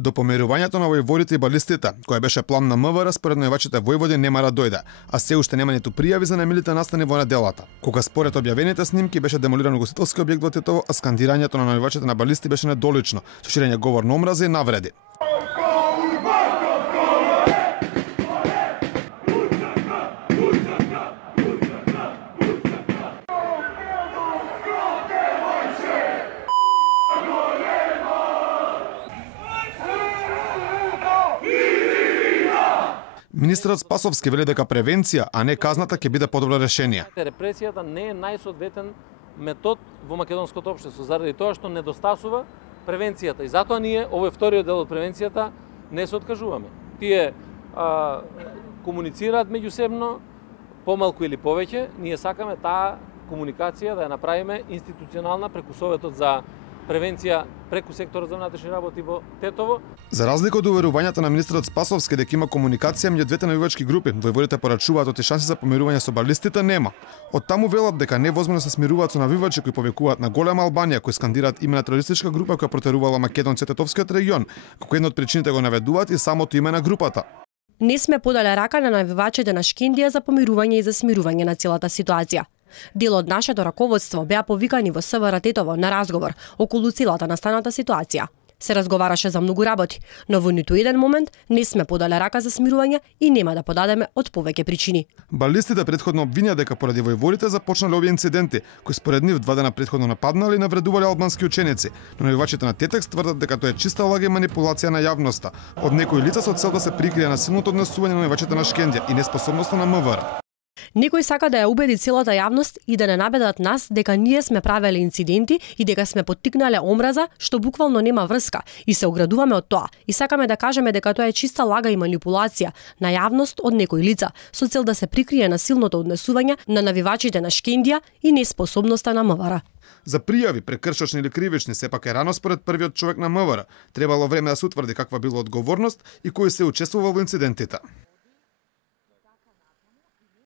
До помирувањето на војводите и балистите, кој беше план на МВР, според највачите војводи нема да дојде, а се уште нема ниту пријави за немилите настани во неделата. Кога според објавените снимки беше демолиран угостителски објект во Тетово, а скандирањето на највачите на балисти беше недолично, со ширење говор на омраза и навреди. Министерот Спасовски вели дека превенција, а не казната ќе биде подобро решение. Репресијата не е најсоодветен метод во македонското општество, заради тоа што недостасува превенцијата. И затоа ние, овој вториот дел од превенцијата, не се откажуваме. Тие комуницираат меѓусебно, помалку или повеќе, ние сакаме таа комуникација да ја направиме институционална преку Советот за превенција преку секторот за внатрешни работи во Тетово. За разлика од уверувањата на министерот Спасовски дека има комуникација меѓу двете навивачки групи, војводите порачуваат оти шанси за помирување со балистите нема. Од таму велат дека невозможно се смируваат со навивачи кои повикуваат на голема Албанија, кои скандираат име на терористичка група која протерувала македонци од Тетовскиот регион, како една од причините го наведуваат и самото име на групата. Не сме подале рака на навивачите на Шкендија за помирување и за смирување на целата ситуација. Дел од нашето раководство беа повикани во СВР Тетово на разговор околу целата настаната ситуација. Се разговараше за многу работи, но во ниту еден момент не сме подале рака за смирување и нема да подадеме од повеќе причини. Балистите претходно обвинија дека поради војводите започнале овие инциденти, кои според нив 2 дена претходно нападнале и навредувале албански ученици, но навивачите на Тетекс тврдат дека тоа е чиста лага и манипулација на јавноста од некои лица со цел да се прикрие насилното однесување на навивачите на Шкендија и неспособноста на МВР. Некој сака да ја убеди целата јавност и да не набедат нас дека ние сме правеле инциденти и дека сме поттикнале омраза, што буквално нема врска, и се оградуваме од тоа. И сакаме да кажеме дека тоа е чиста лага и манипулација на јавност од некои лица, со цел да се прикрие насилното однесување на навивачите на Шкендија и неспособноста на МВР. За пријави, прекршочни или кривични, сепак е рано според првиот човек на МВР. Требало време да се утврди каква била одговорност и кој се учествувал во инцидентите.